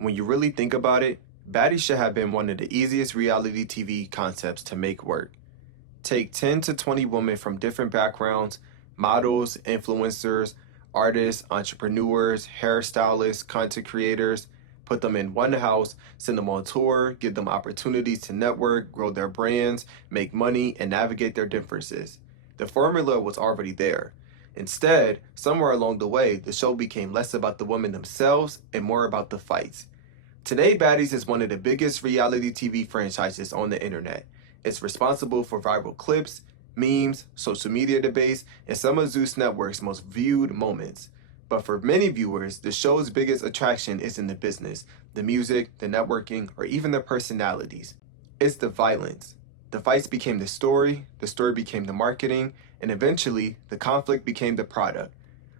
When you really think about it, Baddies should have been one of the easiest reality TV concepts to make work. Take 10 to 20 women from different backgrounds, models, influencers, artists, entrepreneurs, hairstylists, content creators, put them in one house, send them on tour, give them opportunities to network, grow their brands, make money, and navigate their differences. The formula was already there. Instead, somewhere along the way, the show became less about the women themselves and more about the fights. Today, Baddies is one of the biggest reality TV franchises on the internet. It's responsible for viral clips, memes, social media debates, and some of Zeus Network's most viewed moments. But for many viewers, the show's biggest attraction isn't the business, the music, the networking, or even the personalities. It's the violence. The fights became the story became the marketing, and eventually, the conflict became the product.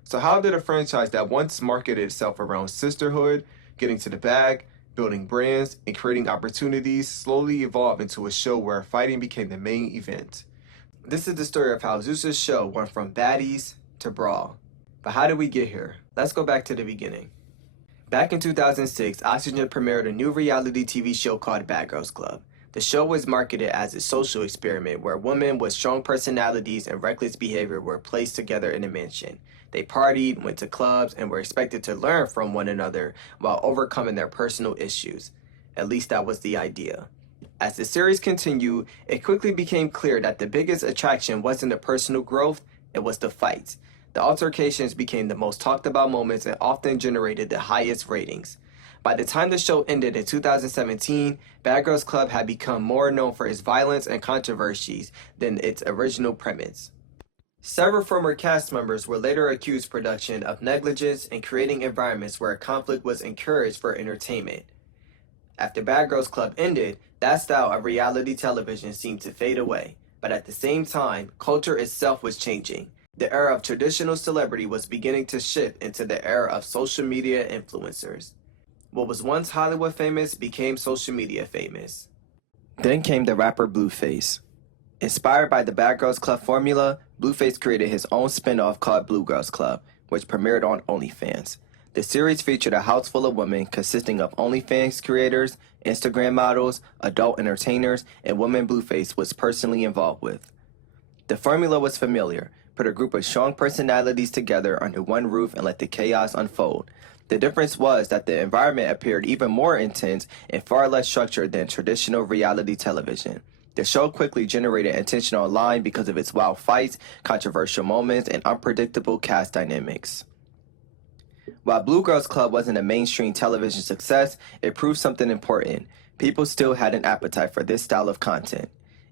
So how did a franchise that once marketed itself around sisterhood, getting to the bag, building brands, and creating opportunities slowly evolve into a show where fighting became the main event? This is the story of how Zeus's show went from Baddies to Brawl. But how did we get here? Let's go back to the beginning. Back in 2006, Oxygen premiered a new reality TV show called Bad Girls Club. The show was marketed as a social experiment where women with strong personalities and reckless behavior were placed together in a mansion. They partied, went to clubs, and were expected to learn from one another while overcoming their personal issues. At least that was the idea. As the series continued, it quickly became clear that the biggest attraction wasn't the personal growth, it was the fights. The altercations became the most talked about moments and often generated the highest ratings. By the time the show ended in 2017, Bad Girls Club had become more known for its violence and controversies than its original premise. Several former cast members were later accused production of negligence and creating environments where conflict was encouraged for entertainment. After Bad Girls Club ended, that style of reality television seemed to fade away, but at the same time, culture itself was changing. The era of traditional celebrity was beginning to shift into the era of social media influencers. What was once Hollywood famous became social media famous. Then came the rapper Blueface. Inspired by the Bad Girls Club formula, Blueface created his own spin-off called Blue Girls Club, which premiered on OnlyFans. The series featured a house full of women consisting of OnlyFans creators, Instagram models, adult entertainers, and women Blueface was personally involved with. The formula was familiar: put a group of strong personalities together under one roof and let the chaos unfold. The difference was that the environment appeared even more intense and far less structured than traditional reality television. The show quickly generated attention online because of its wild fights, controversial moments, and unpredictable cast dynamics. While Blue Girls Club wasn't a mainstream television success, it proved something important. People still had an appetite for this style of content.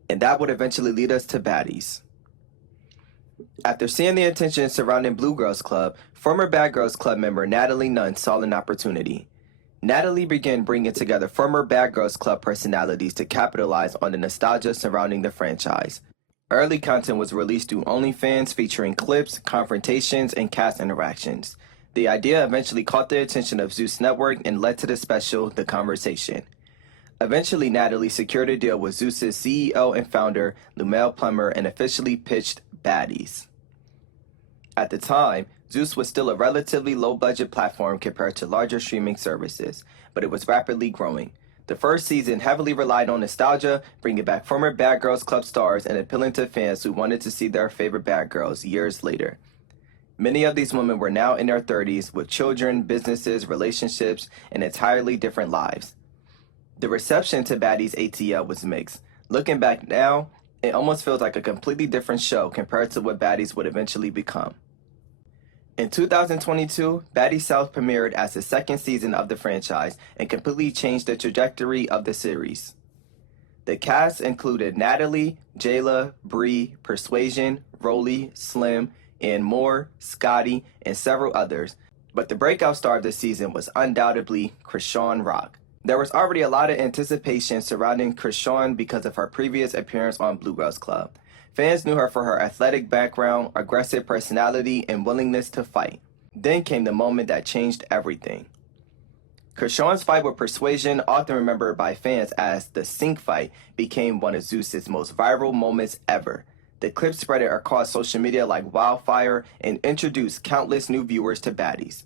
And that would eventually lead us to Baddies. After seeing the attention surrounding Blue Girls Club, former Bad Girls Club member Natalie Nunn saw an opportunity. Natalie began bringing together former Bad Girls Club personalities to capitalize on the nostalgia surrounding the franchise. Early content was released through OnlyFans featuring clips, confrontations, and cast interactions. The idea eventually caught the attention of Zeus Network and led to the special The Conversation. Eventually, Natalie secured a deal with Zeus's CEO and founder, Lumel Plummer, and officially pitched Baddies. At the time, Zeus was still a relatively low-budget platform compared to larger streaming services, but it was rapidly growing. The first season heavily relied on nostalgia, bringing back former Bad Girls Club stars and appealing to fans who wanted to see their favorite bad girls years later. Many of these women were now in their 30s with children, businesses, relationships, and entirely different lives. The reception to Baddies ATL was mixed. Looking back now, it almost feels like a completely different show compared to what Baddies would eventually become. In 2022, Baddies South premiered as the second season of the franchise and completely changed the trajectory of the series. The cast included Natalie, Jayla, Bree, Persuasion, Rolly, Slim, and Moore, Scotty, and several others, but the breakout star of the season was undoubtedly Krishan Rock. There was already a lot of anticipation surrounding Krishan because of her previous appearance on Blue Girls Club. Fans knew her for her athletic background, aggressive personality, and willingness to fight. Then came the moment that changed everything. Krishan's fight with Persuasion, often remembered by fans as the Sink fight, became one of Zeus's most viral moments ever. The clip spread across social media like wildfire and introduced countless new viewers to Baddies.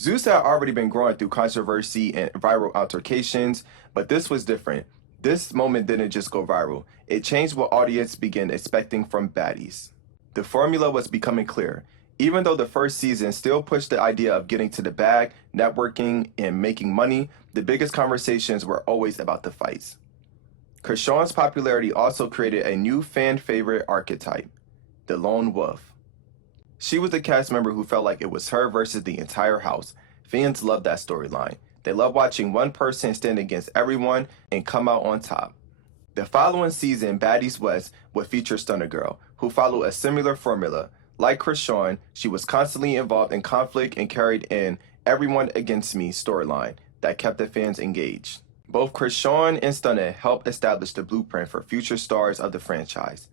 Zeus had already been growing through controversy and viral altercations, but this was different. This moment didn't just go viral, it changed what audience began expecting from Baddies. The formula was becoming clear. Even though the first season still pushed the idea of getting to the bag, networking, and making money, the biggest conversations were always about the fights. Krishan's popularity also created a new fan favorite archetype, the lone wolf. She was a cast member who felt like it was her versus the entire house. Fans loved that storyline. They loved watching one person stand against everyone and come out on top. The following season, Baddies West would feature Stunner Girl, who followed a similar formula. Like Krishan, she was constantly involved in conflict and carried in everyone against me storyline that kept the fans engaged. Both Krishan and Stunner helped establish the blueprint for future stars of the franchise.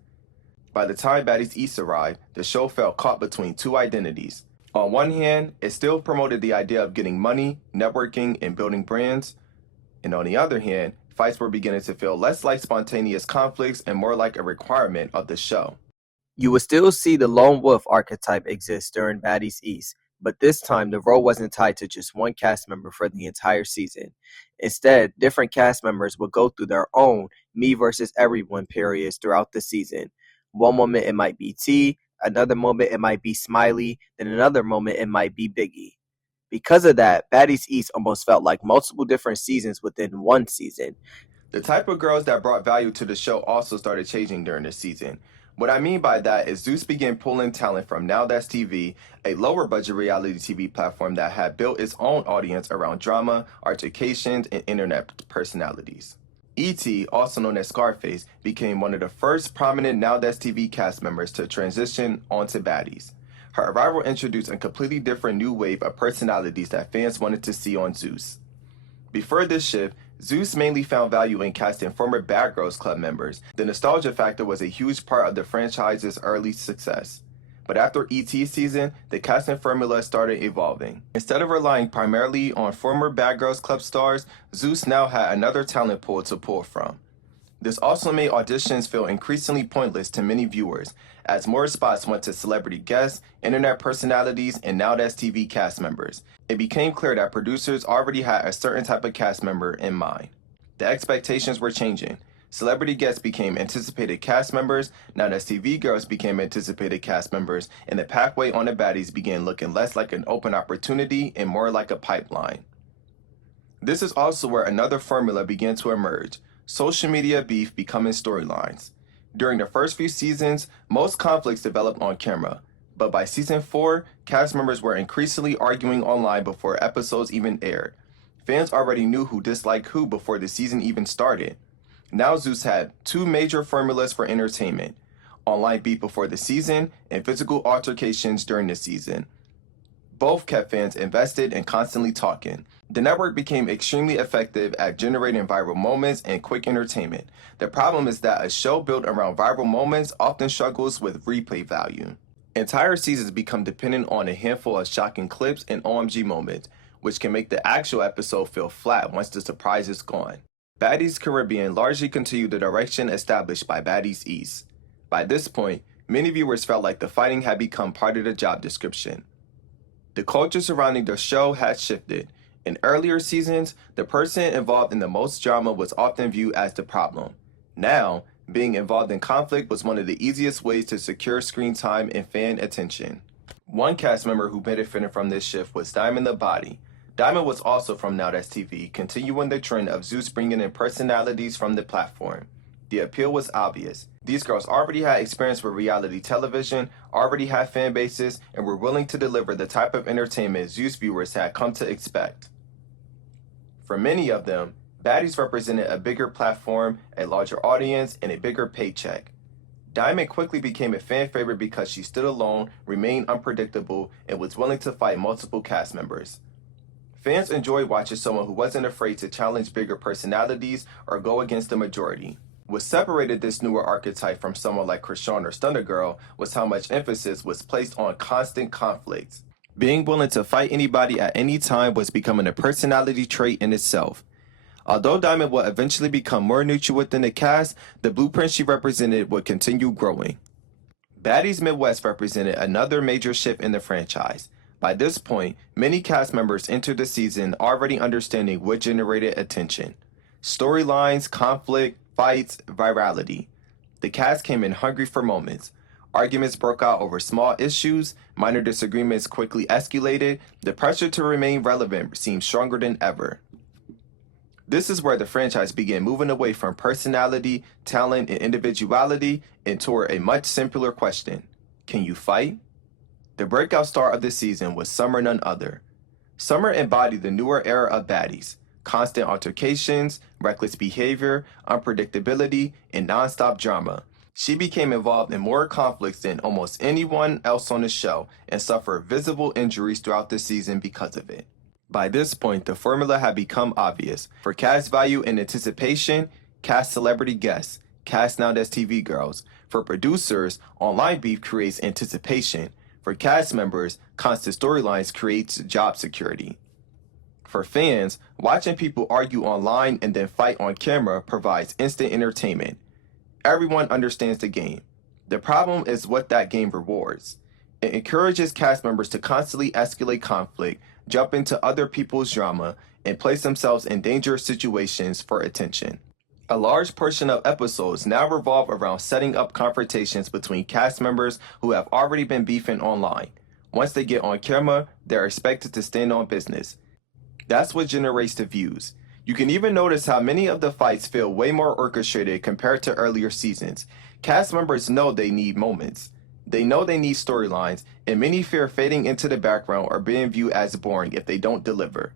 By the time Baddies East arrived, the show felt caught between two identities. On one hand, it still promoted the idea of getting money, networking, and building brands. And on the other hand, fights were beginning to feel less like spontaneous conflicts and more like a requirement of the show. You would still see the lone wolf archetype exist during Baddies East, but this time the role wasn't tied to just one cast member for the entire season. Instead, different cast members would go through their own me versus everyone periods throughout the season. One moment it might be T, another moment it might be Smiley, then another moment it might be Biggie. Because of that, Baddies East almost felt like multiple different seasons within one season. The type of girls that brought value to the show also started changing during the season. What I mean by that is Zeus began pulling talent from Now That's TV, a lower budget reality TV platform that had built its own audience around drama, altercations, and internet personalities. E.T., also known as Scarface, became one of the first prominent Now That's TV cast members to transition onto Baddies. Her arrival introduced a completely different new wave of personalities that fans wanted to see on Zeus. Before this shift, Zeus mainly found value in casting former Bad Girls Club members. The nostalgia factor was a huge part of the franchise's early success. But after E.T. season, the casting formula started evolving. Instead of relying primarily on former Bad Girls Club stars, Zeus now had another talent pool to pull from. This also made auditions feel increasingly pointless to many viewers, as more spots went to celebrity guests, internet personalities, and Now That's TV cast members. It became clear that producers already had a certain type of cast member in mind. The expectations were changing. Celebrity guests became anticipated cast members, Now That's TV girls became anticipated cast members, and the pathway on the Baddies began looking less like an open opportunity and more like a pipeline. This is also where another formula began to emerge: social media beef becoming storylines. During the first few seasons, most conflicts developed on camera, but by season 4, cast members were increasingly arguing online before episodes even aired. Fans already knew who disliked who before the season even started. Now Zeus had two major formulas for entertainment: online beef before the season and physical altercations during the season. Both kept fans invested and constantly talking. The network became extremely effective at generating viral moments and quick entertainment. The problem is that a show built around viral moments often struggles with replay value. Entire seasons become dependent on a handful of shocking clips and OMG moments, which can make the actual episode feel flat once the surprise is gone. Baddies Caribbean largely continued the direction established by Baddies East. By this point, many viewers felt like the fighting had become part of the job description. The culture surrounding the show had shifted. In earlier seasons, the person involved in the most drama was often viewed as the problem. Now, being involved in conflict was one of the easiest ways to secure screen time and fan attention. One cast member who benefited from this shift was Diamond the Body. Diamond was also from Now That's TV, continuing the trend of Zeus bringing in personalities from the platform. The appeal was obvious. These girls already had experience with reality television, already had fan bases, and were willing to deliver the type of entertainment Zeus viewers had come to expect. For many of them, Baddies represented a bigger platform, a larger audience, and a bigger paycheck. Diamond quickly became a fan favorite because she stood alone, remained unpredictable, and was willing to fight multiple cast members. Fans enjoyed watching someone who wasn't afraid to challenge bigger personalities or go against the majority. What separated this newer archetype from someone like Krishan or Stunner Girl was how much emphasis was placed on constant conflict. Being willing to fight anybody at any time was becoming a personality trait in itself. Although Diamond would eventually become more neutral within the cast, the blueprint she represented would continue growing. Baddies Midwest represented another major shift in the franchise. By this point, many cast members entered the season already understanding what generated attention. Storylines, conflict, fights, virality. The cast came in hungry for moments. Arguments broke out over small issues, minor disagreements quickly escalated, the pressure to remain relevant seemed stronger than ever. This is where the franchise began moving away from personality, talent, and individuality and toward a much simpler question: can you fight? The breakout star of the season was Summer, none other. Summer embodied the newer era of baddies: constant altercations, reckless behavior, unpredictability, and nonstop drama. She became involved in more conflicts than almost anyone else on the show and suffered visible injuries throughout the season because of it. By this point, the formula had become obvious. For cast value and anticipation, cast celebrity guests, cast now as TV girls. For producers, online beef creates anticipation. For cast members, constant storylines creates job security. For fans, watching people argue online and then fight on camera provides instant entertainment. Everyone understands the game. The problem is what that game rewards. It encourages cast members to constantly escalate conflict, jump into other people's drama, and place themselves in dangerous situations for attention. A large portion of episodes now revolve around setting up confrontations between cast members who have already been beefing online. Once they get on camera, they're expected to stand on business. That's what generates the views. You can even notice how many of the fights feel way more orchestrated compared to earlier seasons. Cast members know they need moments. They know they need storylines, and many fear fading into the background or being viewed as boring if they don't deliver.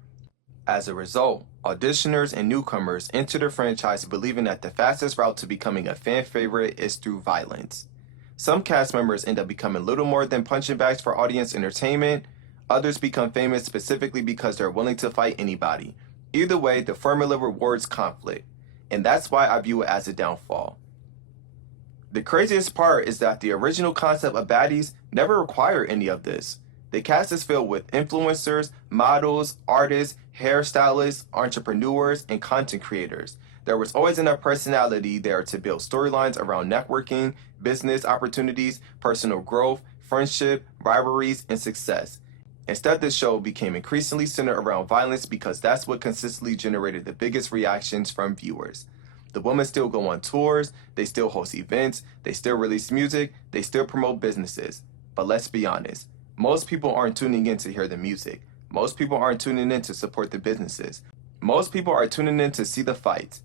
As a result, auditioners and newcomers enter the franchise believing that the fastest route to becoming a fan favorite is through violence. Some cast members end up becoming little more than punching bags for audience entertainment. Others become famous specifically because they're willing to fight anybody. Either way, the formula rewards conflict, and that's why I view it as a downfall. The craziest part is that the original concept of Baddies never required any of this. The cast is filled with influencers, models, artists, hairstylists, entrepreneurs, and content creators. There was always enough personality there to build storylines around networking, business opportunities, personal growth, friendship, rivalries, and success. Instead, the show became increasingly centered around violence because that's what consistently generated the biggest reactions from viewers. The women still go on tours, they still host events, they still release music, they still promote businesses. But let's be honest, most people aren't tuning in to hear the music. Most people aren't tuning in to support the businesses. Most people are tuning in to see the fights.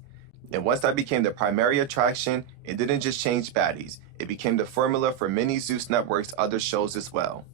And once that became the primary attraction, it didn't just change Baddies. It became the formula for many Zeus Network's other shows as well.